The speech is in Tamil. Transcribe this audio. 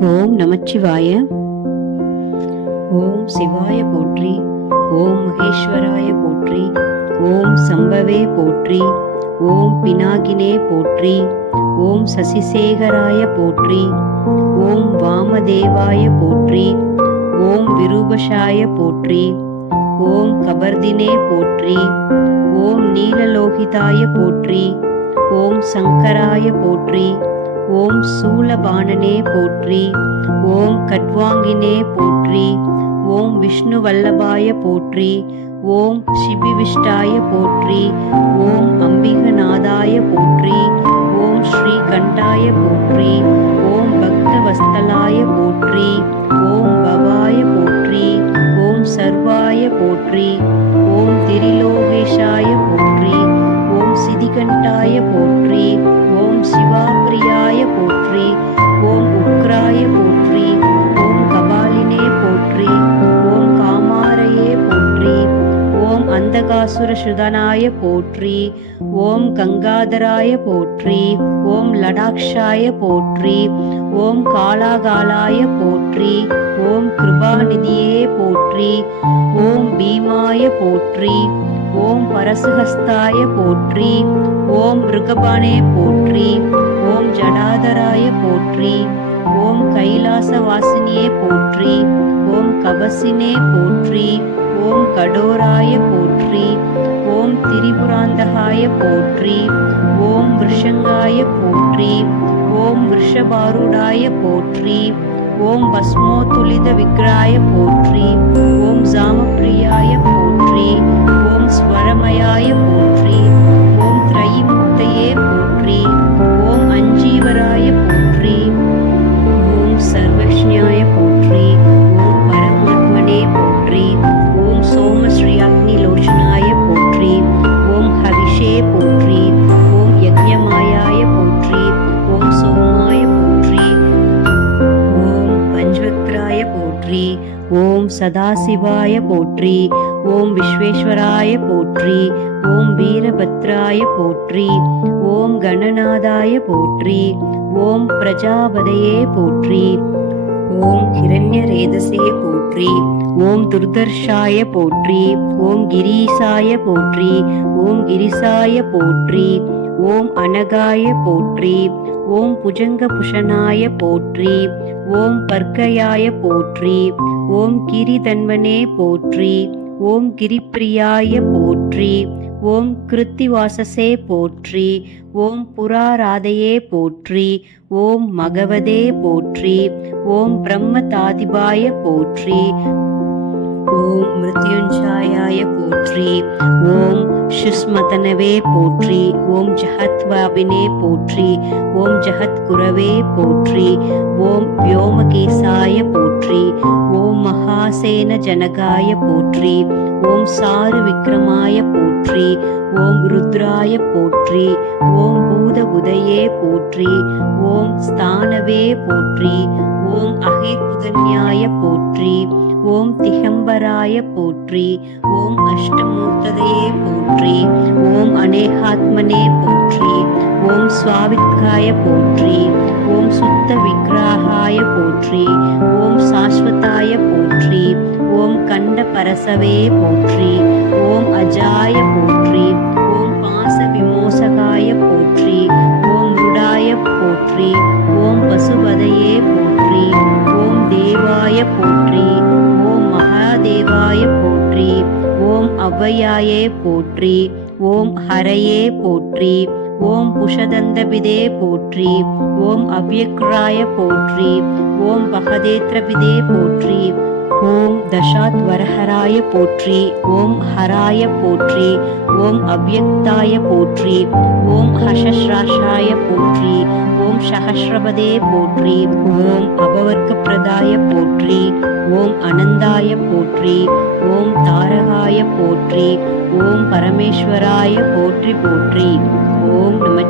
ஓம் நமச்சிவாய. ஓம் சிவாய போற்றி. ஓம் மகேஸ்வராய போற்றி. ஓம் சம்பவே போற்றி. ஓம் பினாகினே போற்றி. ஓம் சசிசேகராய போற்றி. ஓம் வாமதேவாய போற்றி. ஓம் விரூபஷாய போற்றி. ஓம் கபர்தினே போற்றி. ஓம் நீலலோகிதாய போற்றி. ஓம் சங்கராய போற்றி. ஓம் சூலபாணனே போற்றி ஓம் கட்வாங்கினே போற்றி ஓம் விஷ்ணு வல்லபாய போற்றி ஓம் சிபிவிஷ்டாய போற்றி ஓம் அம்பிகநாதாய போற்றி ஓம் ஸ்ரீ கண்டாய போற்றி. அந்தகாசுர போற்றி ஓம் கங்காதராய போற்றி ஓம் லடாக்ஷாய போற்றி ஓம் காலாகாலாய போற்றி ஓம் கிருபாநிதியே போற்றி ஓம் பீமாய போற்றி ஓம் பரசுஹஸ்தாய போற்றி ஓம் ரிகபானே போற்றி ஓம் ஜடாதராய போற்றி ஓம் கைலாசவாசினியே போற்றி ஓம் கவசினே போற்றி ஓம் கடோராய போற்றி போற்றி. ஓம் விஷபாருடாய போற்றி. ஓம் பஸ்மோதுலித விக்ராய போற்றி. ஓம் சாமப்பிரியாய போற்றி. ஓம் ஸ்வரமயாய போற்றி. சதாசிவாய போற்றி. ஓம் விஸ்வேஸ்வராய போற்றி. ஓம் வீரபத்ராய போற்றி. ஓம் கணநாதாய போற்றி. ஓம் பிரஜாபதையே போற்றி. ஓம் ஹிரண்யரேதசே போற்றி. ஓம் துர்தர்ஷாய போற்றி. ஓம் கிரீசாய போற்றி. ஓம் கிரிசாய போற்றி. ஓம் அனகாய போற்றி. ஓம் புஜங்க புஷனாய போற்றி ஓம் பர்க்கையாய போற்றி ஓம் கிரிதன்வனே போற்றி ஓம் கிரிப்பிரியாய போற்றி ஓம் கிருத்திவாசசே போற்றி ஓம் புராராதையே போற்றி ஓம் மகவதே போற்றி ஓம் பிரம்மதாதிபாய போற்றி ஓம் மிருத்யுஞ்சாயாய போற்றி ஓம் சுஸ்மதனவே போற்றி ஓம் ஜஹத்வாபினே போற்றி ஓம் ஜஹத்குரவே போற்றி ஓம் வியோமகேசாய போற்றி ஓம் மகாசேன ஜனகாய போற்றி ஓம் சாரு விக்ரமாய போற்றி ஓம் ருத்ராய போற்றி ஓம் பூத பூதபுதையே போற்றி ஓம் ஸ்தானவே போற்றி ஓம் அகிர்புதன்யாய போற்றி ஓம் திகம்பராய போற்றி ஓம் அஷ்டமூர்த்ததையே போற்றி ஓம் அநேகாத்மனே போற்றி ஓம் சுவாவித்காய போற்றி ஓம் சுத்த விக்கிரகாய போற்றி ஓம் சாஸ்வதாய போற்றி ஓம் கண்ட பரசவே போற்றி ஓம் அஜாய போற்றி ஓம் பாச விமோசகாய போற்றி ஓம் ருடாய போற்றி ஓம் பசுபதையே போற்றி ஓம் தேவாய போற்றி ஔவையாயே போற்றி ஓம் ஹரையே போற்றி ஓம் புஷதந்தபிதே போற்றி ஓம் அவ்யக்ராய போற்றி ஓம் பகதேத்ரபிதே போற்றி. ஓம் தசாத் வரஹராய போற்றி ஓம் ஹராய போற்றி ஓம் அவ்யக்தாய போற்றி ஓம் ஹஷஸ்ராஷாய போற்றி ஓம் சஹஸ்ரபதே போற்றி ஓம் அபவர்க்க பிரதாய போற்றி ஓம் அனந்தாய போற்றி ஓம் தாரகாய போற்றி ஓம் பரமேஸ்வராய போற்றி போற்றி ஓம் நம